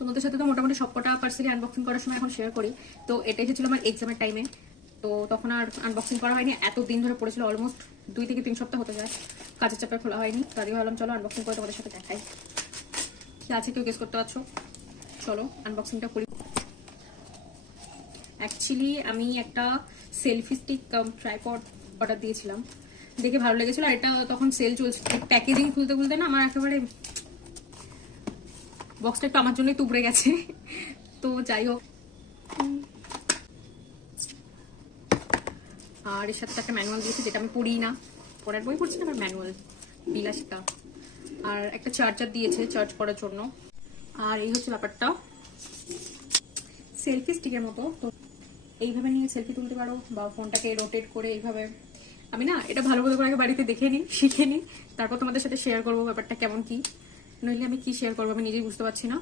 তোমাদের সাথে তো মোটামুটি সবকটা পার্সেলই আনবক্সিং করার সময় এখন শেয়ার করি। তো এটা এসেছিল আমার এক্সামের টাইমে, তো তখন আর আনবক্সিং করা হয়নি। এত দিন ধরে পড়েছিল, অলমোস্ট 2 থেকে 3 সপ্তাহ হতে যায়, কাজের চাপে খোলা হয়নি। তাই ভাবলাম চলো আনবক্সিং করে তোমাদের সাথে দেখাই কি আছে। কেউ গেস করতে পারছো? চলো আনবক্সিংটা করি। অ্যাকচুয়ালি আমি একটা সেলফি স্টিক ট্রাইপড অর্ডার দিয়েছিলাম, দেখে ভালো লেগেছিল। আর এটা তখন সেল চলছে, প্যাকেজিং খুলতে খুলতে না আমার একেবারে বক্সটা একটু আমার জন্যই তুবড়ে গেছে। তো যাই হোক, আর এর সাথে একটা ম্যানুয়াল দিয়েছে, যেটা আমি পড়ি না, পড়ার বই পড়ছি না, আমার ম্যানুয়াল বিলাসিতা। আর একটা চার্জার দিয়েছে চার্জ করার জন্য। আর এই হচ্ছে ব্যাপারটা, সেলফি স্টিকের মতো। তো এইভাবে নিয়ে সেলফি তুলতে পারো, বা ফোনটাকে রোটেট করে এইভাবে। আমি না এটা ভালো করে আগে বাড়িতে দেখে নিই, শিখে নিই, তারপর তোমাদের সাথে শেয়ার করবো ব্যাপারটা কেমন কি। নইলে আমি কি শেয়ার করবো আমি নিজেই বুঝতে পারছি না।